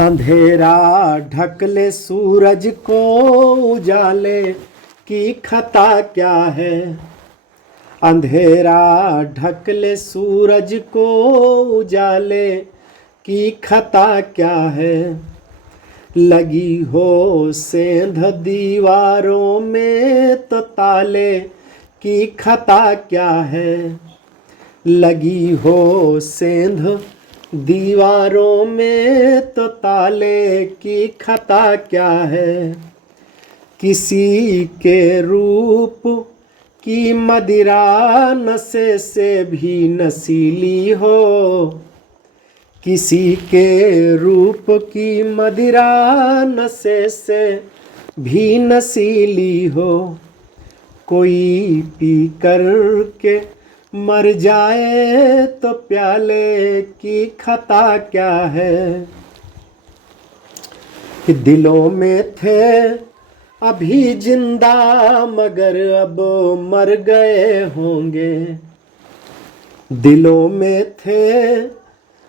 अंधेरा ढक ले सूरज को, उजाले की खता क्या है। अंधेरा ढक ले सूरज को, उजाले की खता क्या है। लगी हो सेंध दीवारों में तो ताले की खता क्या है। लगी हो सेंध दीवारों में तो ताले की खता क्या है। किसी के रूप की मदिरा नशे से भी नशीली हो। किसी के रूप की मदिरा नशे से भी नशीली हो। कोई पी कर के मर जाए तो प्याले की खता क्या है। कि दिलों में थे अभी जिंदा मगर अब मर गए होंगे। दिलों में थे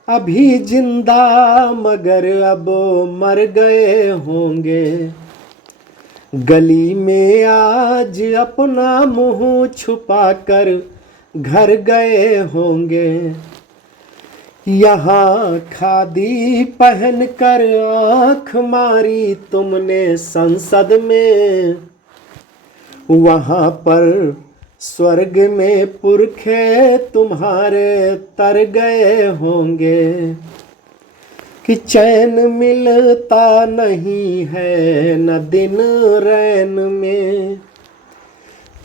अभी जिंदा मगर अब मर गए होंगे। गली में आज अपना मुंह छुपा कर घर गए होंगे। यहाँ खादी पहन कर आँख मारी तुमने संसद में। वहाँ पर स्वर्ग में पुरखे तुम्हारे तर गए होंगे। कि चैन मिलता नहीं है न दिन रैन में।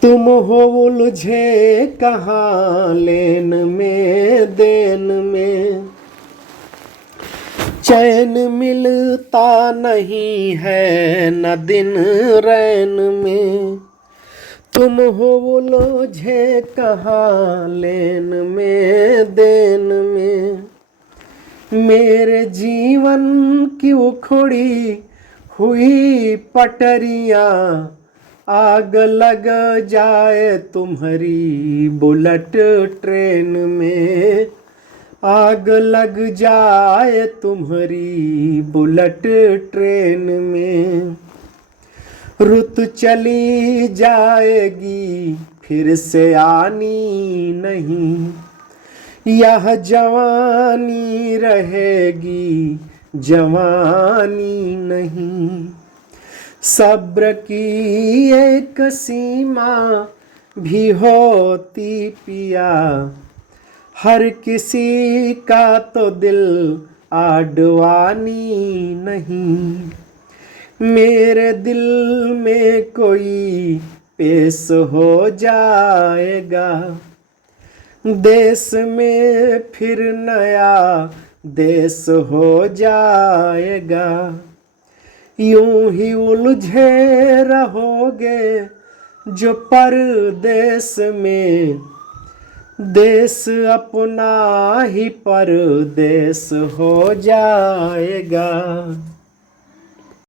तुम हो उलझे कहाँ लेन में देन में। चैन मिलता नहीं है न दिन रैन में। तुम हो उलझे कहाँ लेन में देन में। मेरे जीवन की उखड़ी हुई पटरियाँ आग लग जाए तुम्हारी बुलेट ट्रेन में। आग लग जाए तुम्हारी बुलेट ट्रेन में। रुत चली जाएगी फिर से आनी नहीं। यह जवानी रहेगी जवानी नहीं। सब्र की एक सीमा भी होती पिया। हर किसी का तो दिल आडवानी नहीं। मेरे दिल में कोई पेश हो जाएगा। देश में फिर नया देश हो जाएगा। यूं ही उलझे रहोगे जो परदेश में। देश अपना ही परदेश हो जाएगा।